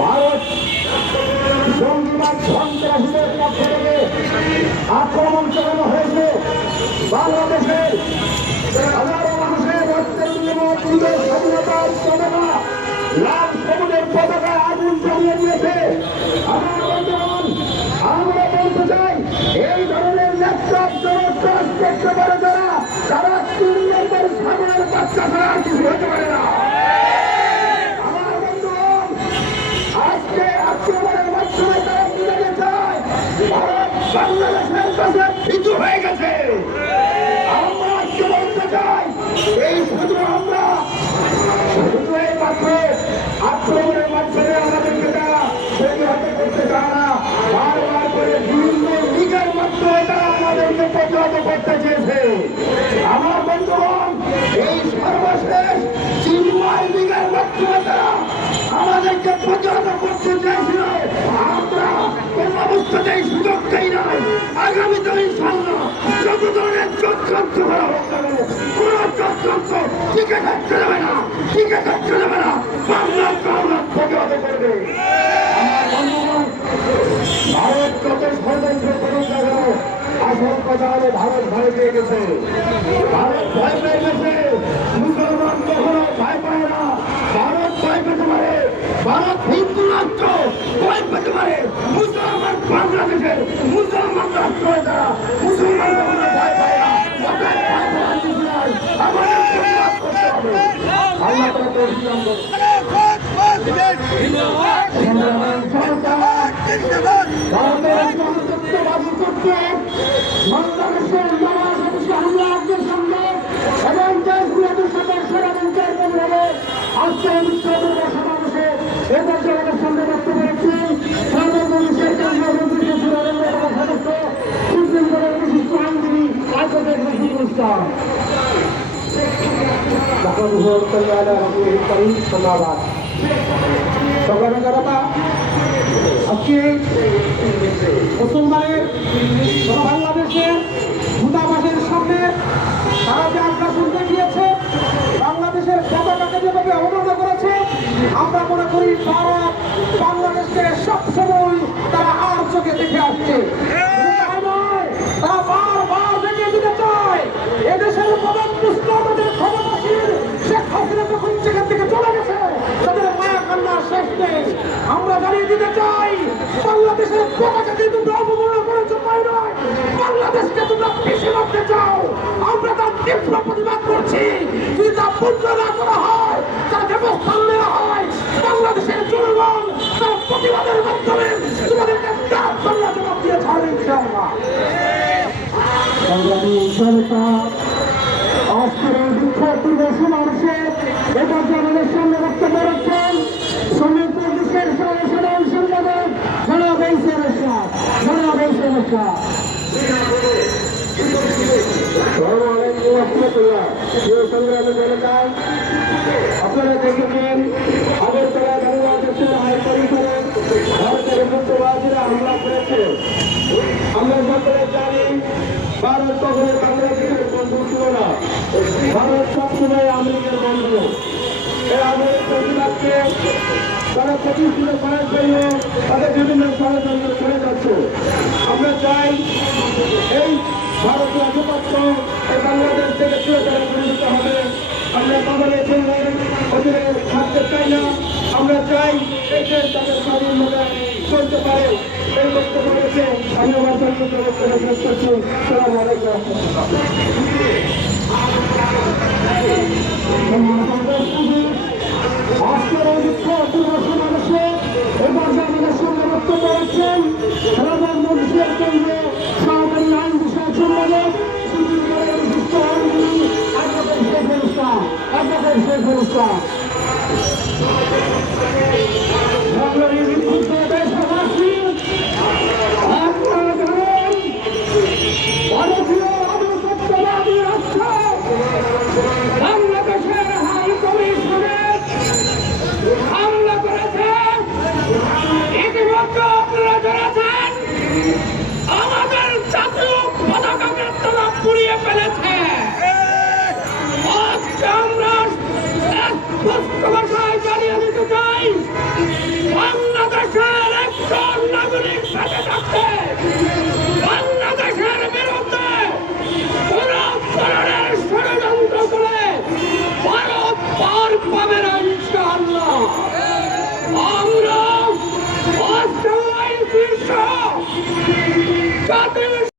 ভারত জঙ্গিবাদ সন্ত্রাসীদের পক্ষ থেকে আক্রমণ চালানো হয়েছে। বাংলাদেশের হাজারো মানুষের রক্তের বিনিময়ে যুগের স্বাধীনতার চেতনা লাল সবুজের পতাকায় আগুন জ্বালিয়ে আমার বলতে চাই, এই ধরনের ল্যাপটপ জনত্রাস করতে পারে বাংলাদেশের কাছে ভীতু হয়ে গেছে। আমরা আজকে বলতে চাই, এই শুধু আমরা। শুধু এই মাত্র আক্রমণের মাধ্যমে আমাদেরকে তারা প্রতিহত করতে চায় না, বারবার করে বিভিন্ন লিগের মাধ্যমে তারা আমাদেরকে প্রতিহত করতে চেয়েছে। আমার বন্ধুগণ যত ধরনের চক্রান্ত করা হোক কেন, চক্রান্ত টিকে থাকতে দেবে না টিকে থাকতে দেবে না। বাংলাকে আমরা প্রতিহত করবে। ভারত যত ষড়যন্ত্র করুক না কেন, আসল কথা হলো ভারত ভয় পেয়ে গেছে। ভারত ভয় পেয়ে গেছে। মুসলমান কখনো ভয় পায় না। ভারত ভয় পেতে পারে। ভারত হিন্দু রাষ্ট্র ভয় পেতে পারে। মুসলমান কখনো ভয় পায় না অতএব ভয় পাওয়ার কিছু নাই আমাদের প্রতিবাদ করতে হবে আল্লাহ ধন্যবাদ সকালে জনতা আজকে মুসলমানের সারা বাংলাদেশের দূতাবাসের সামনে তারা যে আগ্রাসন দেখিয়েছে বাংলাদেশের পতাকাকে যেভাবে অবমাননা করেছে আমরা মনে করি ভারত বাংলাদেশকে সবসময় তারা আর চোখে দেখে আসছে শুধু তাই নয়, তারা বারবার দেখিয়ে দিতে চায় এদেশের পদপুষ্ট আমাদের ক্ষমতাসীন শেখ হাসিনা যখন সেখান থেকে চলে গেছে তাদের মায়া কান্না শেষ নেই আমরা জানিয়ে দিতে চাই। বাংলাদেশের পতাকাকে তোমরা অবমাননা করেছ, তাই নয়। বাংলাদেশকে তোমরা পিছিয়ে রাখতে চাও। আমরা তার তীব্র প্রতিবাদ করছি। যদি তা বন্ধ না করা হয়, তার ব্যবস্থা নেওয়া হয়, বাংলাদেশের জনগণ তার প্রতিবাদের মাধ্যমে তোমাদেরকে দাঁত বাংলা জবাব দিয়ে ছাড়ে, ইনশাআল্লাহ। সংগ্রামী জনতা আজকের বিক্ষোভ সমাবেশে এবার আমাদের সামনে বক্তব্য রাখছেন। আপনারা দেখেছেন আগরতলা বাংলাদেশের হাই পরিসরে ভারতের মুক্তবাদীরা হামলা করেছে আমরা সকলে জানি ভারত কখনো বাংলাদেশের বন্ধু ছিল না ভারত সবসময় আমেরিকার বন্ধু তারা প্রতিষ্ঠিত করার জন্য তাদের বিভিন্ন ষড়যন্ত্র করে যাচ্ছে। আমরা চাই এই ভারতীয় আধিপত্য এই বাংলাদেশ থেকে চিরতরে পরিণত হবে। আমরা কখনো এখানে অধীনে থাকতে চাই না। আমরা চাই এই দেশ তাদের স্বাধীনভাবে চলতে পারে। এই বক্তব্য রয়েছে আমি আমার বক্তব্য বক্তব্য শেষ করছি। সালাম আলাইকুম। இருக்கும் pátria